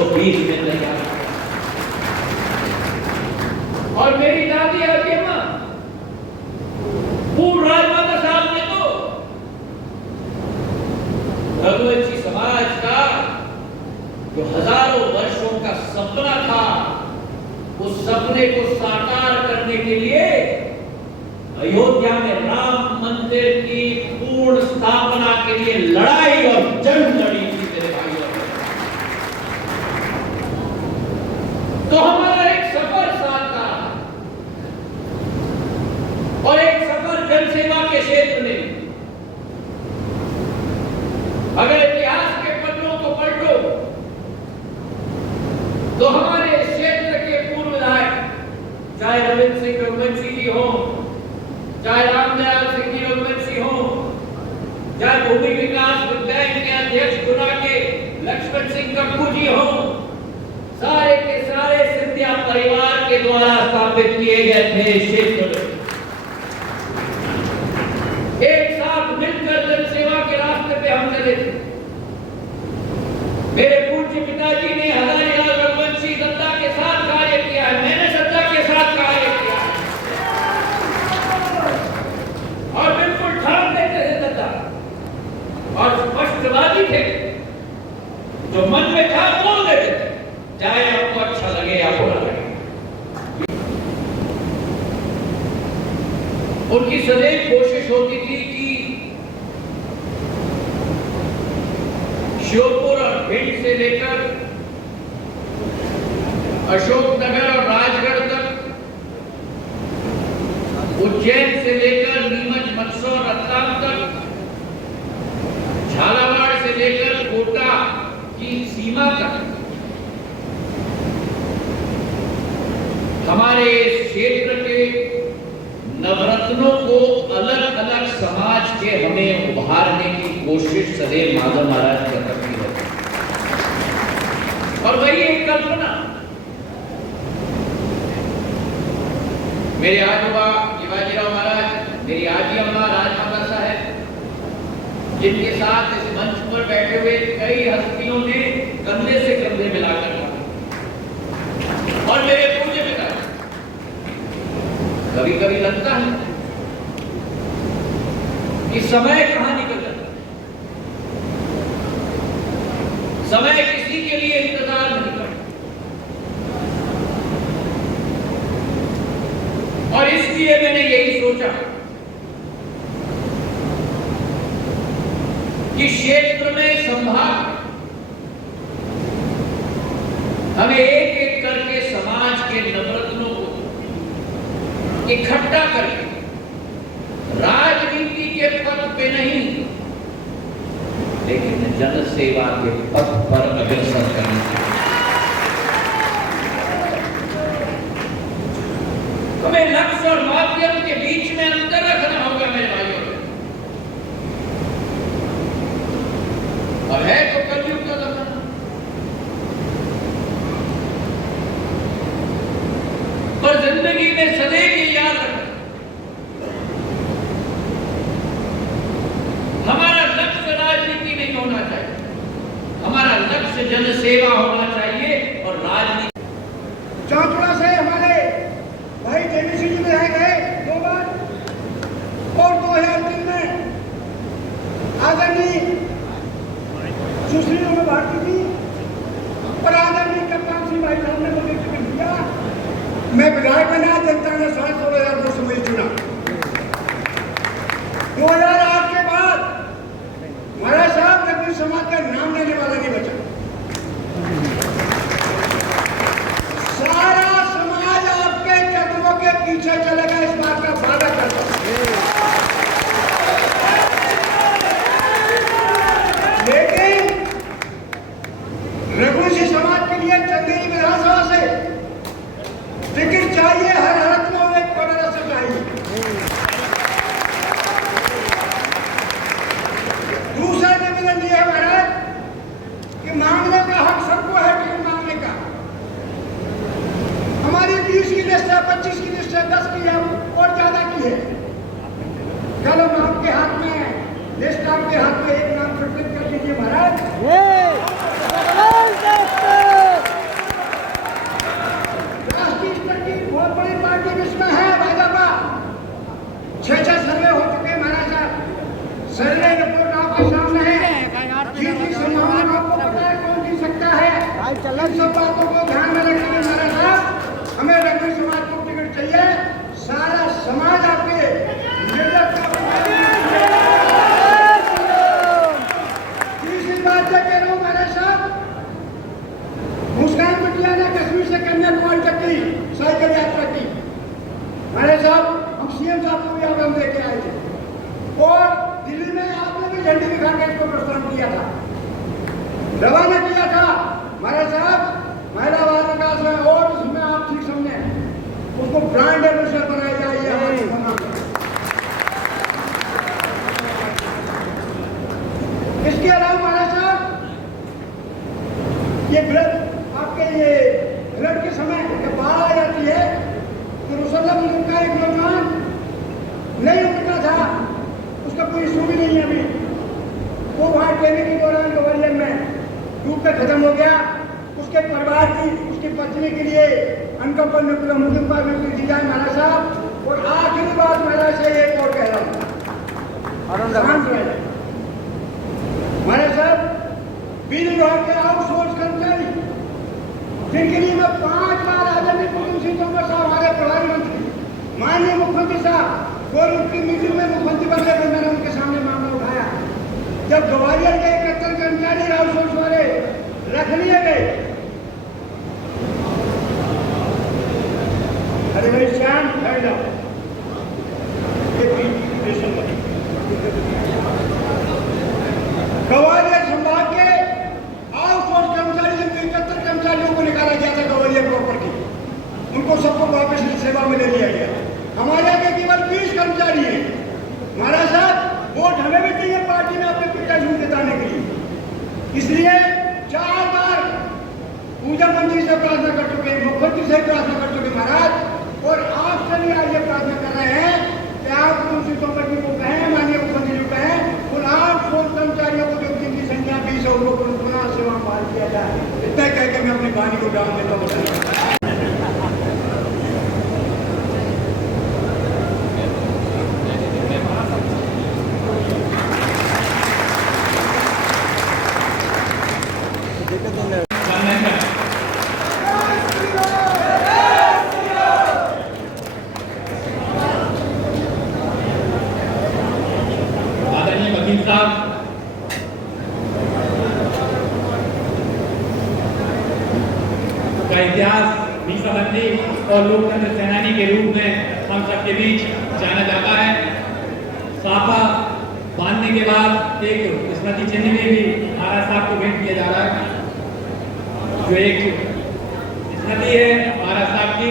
1920 में तैयार। और मेरी दादी आगे मां पूर्ण राजमाता साहब ने तो रघुवंशी समाज का जो हजारों वर्षों का सपना था, उस सपने को साकार करने के लिए अयोध्या में राम मंदिर की पूर्ण स्थापना के लिए लड़ाई और जंग लड़ी थी मेरे भाइयों। तो हमारा एक सफर साथ था और एक सफर जनसेवा के क्षेत्र में। अगर इतिहास के पन्नों को पलटो तो हमारे क्षेत्र के पूर्व विधायक, चाहे रविंद्र सिंह रघुवंशी जी हो, चाहे रामदयाल सिंह जी रघुवंशी हो, चाहे भूमि विकास बैंक के अध्यक्ष गुना के लक्ष्मण सिंह कक्कू जी हो, सारे के सारे सिंधिया परिवार के द्वारा स्थापित किए गए थे क्षेत्र में। एक साथ मिलकर जनसेवा के रास्ते पे हम चले थे। मेरे पूज्य पिताजी ने हजारीलाल रघुवंशी दत्ता के साथ कार्य किया है, मैंने दत्ता के साथ कार्य किया है और बिल्कुल ठान देते थे दत्ता और स्पष्टवादी थे, जो मन में था बोल देते थे, चाहे आपको अच्छा लगे या बुरा लगे। उनकी सदैव कोशिश होती थी कि श्योपुर और भिंड से लेकर अशोकनगर और राजगढ़ तक, उज्जैन से लेकर नीमच, मंदसौर, रतलाम तक, झालावाड़ से लेकर कोटा की सीमा तक हमारे क्षेत्र के नवरत्नों को अलग अलग समाज के हमें उभारने की कोशिश सदैव माधव महाराज करती है। और वही एक कल्पना मेरे आजोबा शिवाजीराव महाराज, मेरी आजी अम्मा राजमाता साहब, जिनके साथ इस मंच पर बैठे हुए कई हस्तियों ने कंधे से कंधे मिलाकर और मेरे पूज्य पिता, कभी कभी लगता है कि समय कहां निकल जाता है। समय किसी के लिए इंतजार नहीं करता और इसलिए मैंने यही सोचा कि क्षेत्र में संभाग हमें एक एक करके समाज के नवरत्नों को इकट्ठा करके राजनीति के पथ पे नहीं, लेकिन जनसेवा के पथ पर अग्रसर करना चाहिए। हमें लक्ष्य और माध्यम के बीच में अंतर रखना होगा मेरे भाइयों। और है तो कलयुग का जमाना, पर जिंदगी में सदैव ये याद रखना, हमारा लक्ष्य राजनीति नहीं होना चाहिए, हमारा लक्ष्य जनसेवा होना चाहिए। और राजनीति चांचड़ा से हमारे भाई देवी सिंह जी में रह गए 2 बार और 2003 में आदरणीय सुश्री में भारती थी और आदरणीय कप्तान सिंह भाई साहब ने मुझे टिकट दिया। मैं विधायक बना, जनता ने 16,000 वोट से मुझे चुना। 2008 के बाद महाराज साहब रघुवीर समाज का नाम लेने वाला नहीं बचा। सारा समाज आपके कदमों के पीछे चलेगा, इस बात का वादा करता हूं। लेकिन रघुवंशी समाज के लिए चंदेरी विधानसभा से टिकट चाहिए, हर हालत में उन्हें कांग्रेस से चाहिए। दूसरा निवेदन यह है महाराज कि मांगने का हक सबको है, टिकट मांगने का। हमारी 20 की लिस्ट है, 25 की लिस्ट है, 10 की है और ज्यादा की है। कलम आपके हाथ में है, लिस्ट आपके हाथ में, एक नाम प्रकट कर दीजिए महाराज। इन सब बातों को ध्यान में रखते हुए महाराज साहब हमें रंगीन समाज को टिकट चाहिए। सारा समाज आपके तीसरी बात से कह रहा हूँ महाराज साहब, मुस्कान बिटिया ने कश्मीर से कन्याकुमारी तक की साइकिल यात्रा की। महाराज साहब हम सीएम साहब को भी आवेदन देके आए थे और दिल्ली में आपने भी झंडी दिखा के इसको प्रस्थान किया था, रवाना किया था। महाराज साहब महिला बाल विकास में और उसमें आप ठीक समझे उसको ब्रांड एम्बेसडर बनाया जाए। इसके अलावा महाराज साहब ये ब्लड आपके ये ब्लड के समय जब बाढ़ आ जाती है तो रुसल्लम का एक नौजवान नहीं उठता था, उसका कोई इशू भी नहीं है अभी, वो वहाँ ट्रेनिंग के दौरान ग्वालियर में डूब कर खत्म हो गया। उसके परिवार की उसकी पत्नी के लिए अनकंपल न्यूक्लियर मुहिम पर भी दी जाए महाराज साहब। और आखिरी बात महाराज से एक और कह रहा हूँ महाराज साहब वीर विभाग के आउटसोर्स कर्मचारी जिनके लिए मैं 5 बार आदरणीय कुसुम सिंह तोमर साहब हमारे प्रधानमंत्री माननीय मुख्यमंत्री साहब और उनकी मीटिंग में मुख्यमंत्री बनने पर मैंने उनके सामने मामला उठाया। जब ग्वालियर के 71 कर्मचारी आउटसोर्स वाले रख लिए गए, अरे भाई श्याम खैर जाओ ग्वालियर संभाग के आउटसोर्स कर्मचारी जिनके 71 कर्मचारियों को निकाला गया था ग्वालियर प्रॉपर्टी, उनको सबको वापस सेवा में ले लिया गया। हमारे आगे केवल 20 कर्मचारी हैं। महाराज साहब वोट हमें भी चाहिए पार्टी में अपने पिताजी को जिताने के लिए, इसलिए 4 बार पूजा मंत्री से प्रार्थना कर चुके, मुख्यमंत्री से प्रार्थना कर चुके महाराज, और आपसे भी आज ये प्रार्थना कर रहे हैं कि आप कुसुम तोमर जी को कहें, माननीय मुख्यमंत्री जी को कहें उन 800 कर्मचारियों को जो जिनकी संख्या 20 है उनको पुनः सेवा बहाल किया जाए। इतना कहकर मैं अपनी वाणी को विराम देता हूँ। आदरणीय वकील साहब, का इतिहास मीसाबंदी और लोकतंत्र सेनानी के रूप में हम सबके बीच जाना जाता है। साफा बांधने के बाद एक स्मृति चिन्ह में भी महाराज साहब को भेंट किया जा रहा है, जो एक स्मृति है महाराज साहब की।